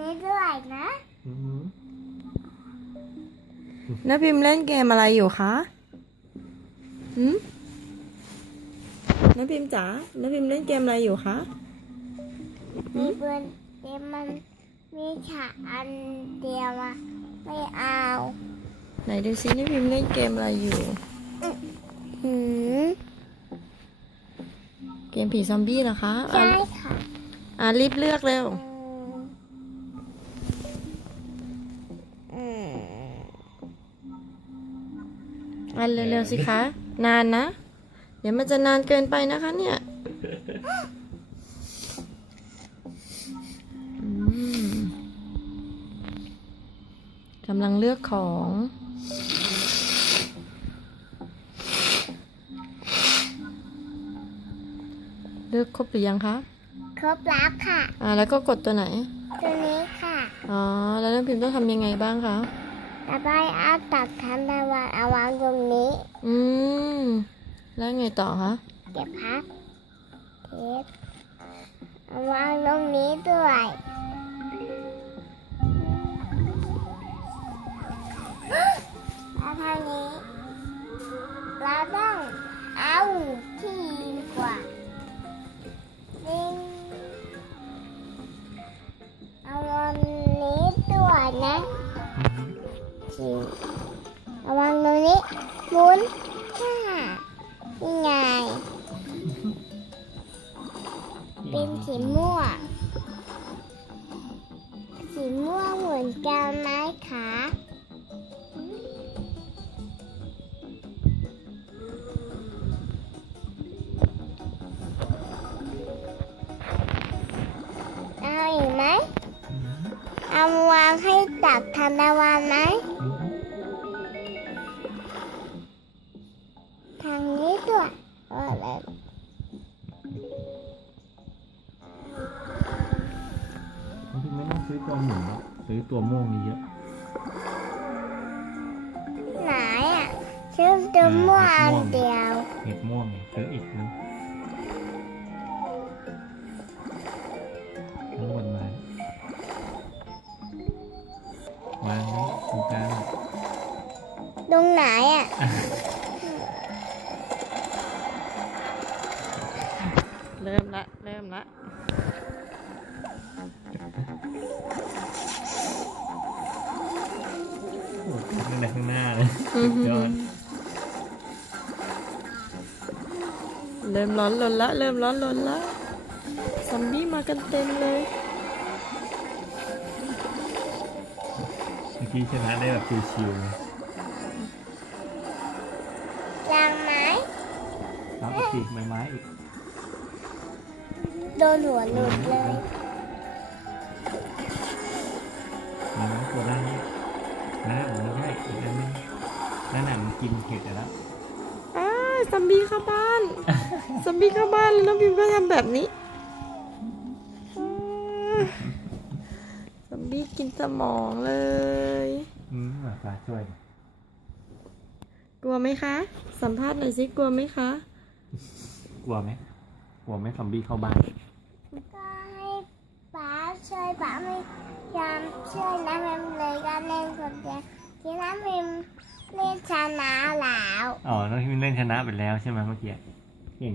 นี้ด้วยนะอือหือน้าพิมพ์เล่นเกมอะไรอยู่คะหืมน้าพิมพ์จ๋าน้าพิมพ์เล่นเกมอะไรอยู่คะ มีเปืนเดี๋ยวมันมีฉากอันเดียวอะไม่เอาไหนดูซิน้าพิมพ์เล่นเกมอะไรอยู่ หืมเกมผีซอมบี้นะคะอะใช่ค่ะ อะรีบเลือกเร็ว อันเร็วๆสิคะ นานนะ เดี๋ยวมันจะนานเกินไปนะคะเนี่ยอืมกำลังเลือกของเลือกครบหรือยังคะ ครบแล้วค่ะ อ่า แล้วก็กดตัวไหน ตัวนี้ค่ะ อ๋อ แล้วน้องพิมพ์ต้องทำยังไงบ้างคะ ต่อไปเอาตักทันตะวันเอาวางตรงนี้ อืม แล้วไงต่อคะเก็บพักเทปเอาวางตรงนี้ด้วยแล้วทางนี้ เราต้องเอาที่ดีกว่านี่เอาวันนี้ด้วยนะ อือหือทีเอาวางตรงนี้หมุนค่ะนี่ไง เป็นสีม่วง สีม่วงเหมือนกันไหมคะเอาอีกไหมเอาวางให้ตักทันตะวันไหม ว่าอะไรน้องพิมไม่ต้องซื้อตัวหมุนหรอกซื้อตัวม่วงนี่เยอะไหนอะชื่อตัวม่วงอันเดียวเห็ดม่วงซื้ออีกนึงทั้งหมดมาวางไว้ตรงกลางตรงไหนอะ เริ่มละ เริ่มละโอ้โหตั้งแต่ข้างหน้าเลยอือหือยอดเริ่มร้อนลนละ เริ่มร้อนลนละซอมบี้มากันเต็มเลยเมื่อกี้ชนะได้แบบชิวๆเลยยางไม้รับอีกสิไม้ไม้อีก โดนหัวหลุดเลยไม้ไม้ตัวด้านนี้นั่นน่ะไม่ใช่อีกอันนึงนั่นน่ะมันกินเห็ดไปแล้วอ้ายซอมบี้เข้าบ้านซอมบี้เข้าบ้านแล้วน้องพิมก็ทำแบบนี้อ้ายซอมบี้กินสมองเลย อืมหมาปลาช่วยกลัวไหมคะ สัมภาษณ์หน่อยสิกลัวไหมคะ กลัวไหมกลัวไหมซอมบี้เข้าบ้าน ก็ให้ป๋าช่วยป๋าไม่ยอมช่วยนะแมมเลยก็เล่นคนเดียวที่น้ำพิมเล่นชนะแล้ว อ๋อ น้องพิมเล่นชนะไปแล้วใช่ไหมเมื่อกี้เก่ง